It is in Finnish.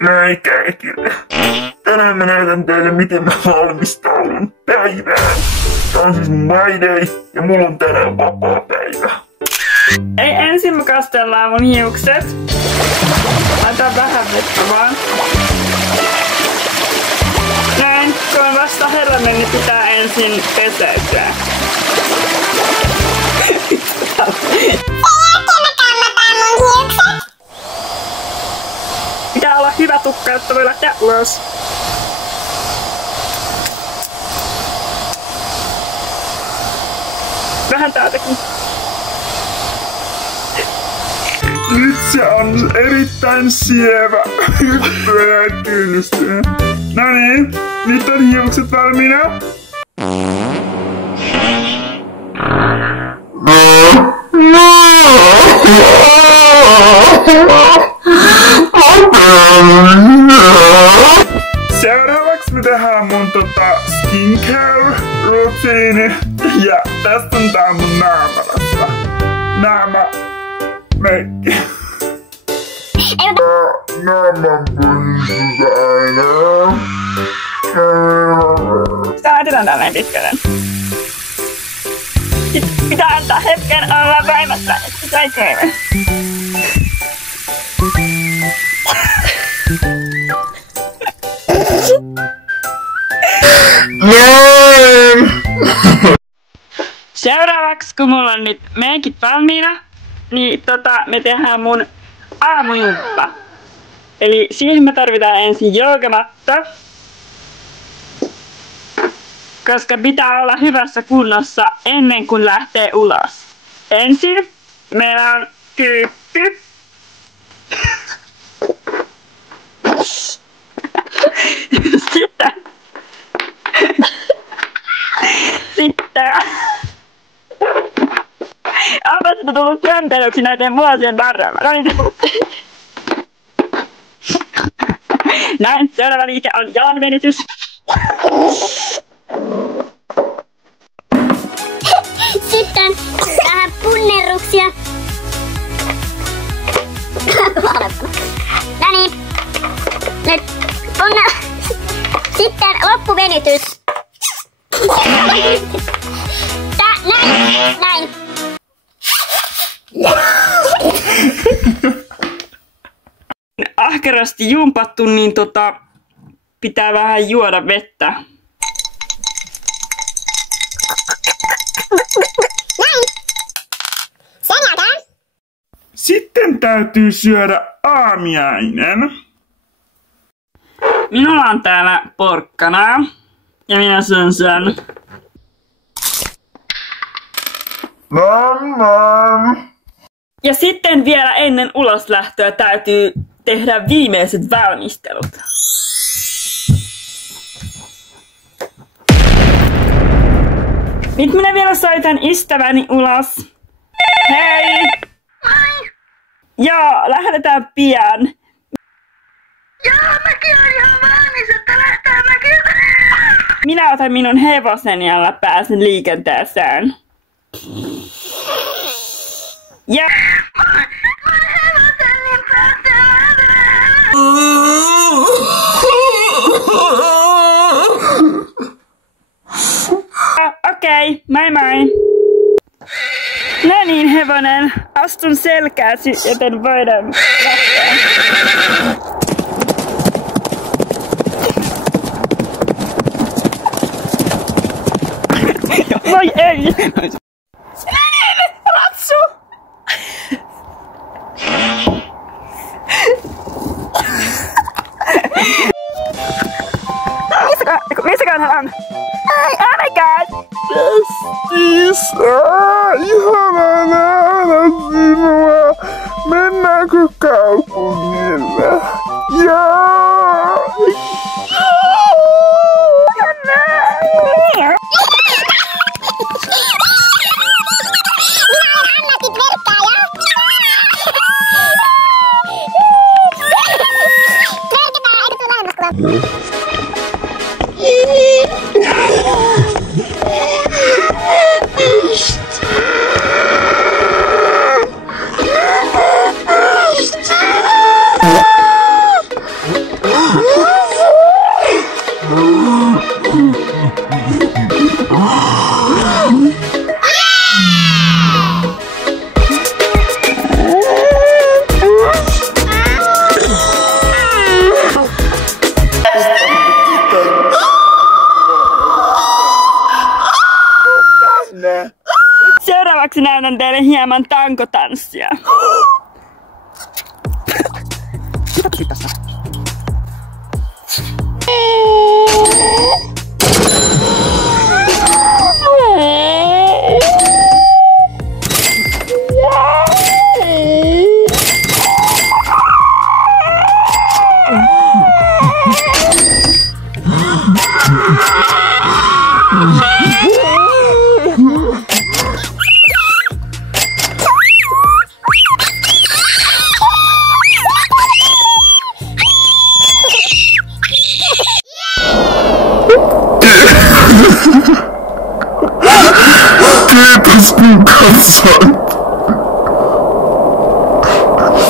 Näin kaikille. Tänään mä näytän teille, miten mä valmistaudun päivään. Tää on siis mun my day ja mulla on tänään vapaa päivä. Ei, ensin me kastellaan mun hiukset. Laitan vähän vettä vaan. Näin, kun on vasta herranen, niin pitää ensin peseytyä. Pitää olla hyvä tukka, jotta voi lähteä ulos. Vähän täältäkin. Nyt se on erittäin sievä. Hyppyä kynnystyä. No niin, nyt on hiukset valmiina. Seuraavaksi me tehdään mun skincare rutiini. Ja tästä on tää mun naamarasta. Meikki. Naaman puhdistus aina. Sitä laitetaan täällä näin pitkälle. Pitää antaa hetken olla päimässä, että sitä ei köive. Seuraavaksi, kun mulla on nyt meikit valmiina, niin me tehdään mun aamujumppa. Eli siihen me tarvitaan ensin joogamatta. Koska pitää olla hyvässä kunnossa ennen kuin lähtee ulos. Ensin meillä on kyykky. Sitten onpa sitä tullut kömpelöksi näiden vuosien varrella. Näin, seuraava liike on jalanvenytys. Sitten vähän punnerruksia. No niin. Nyt Sitten loppuvenytys. Näin. Ahkerasti jumpattu, niin pitää vähän juoda vettä. Näin. Sen jälkeen. Sitten täytyy syödä aamiainen. Minulla on täällä porkkanaa. Ja minä syön sen. Ja sitten vielä ennen uloslähtöä täytyy tehdä viimeiset valmistelut. Nyt minä vielä soitan ystäväni ulos. Hei! Moi! Joo, lähdetään pian. Joo, mäkin on ihan valmis, että lähtee mäkin. Minä otan minun hevosen ja pääsen liikenteeseen. Ja... Mun hevosen niin pääsee. Okei, moi moi. No niin, hevonen. Astun selkääsi, joten voidaan lähteä. Voi ei! No niin, ratsu! Missäkään hän on? Oh my god! Pestis! Ihana nähdä sinua! Mennäänkö kaupungille? Joo! näytän teille hieman tankotanssia. Kiitos kun katsoit.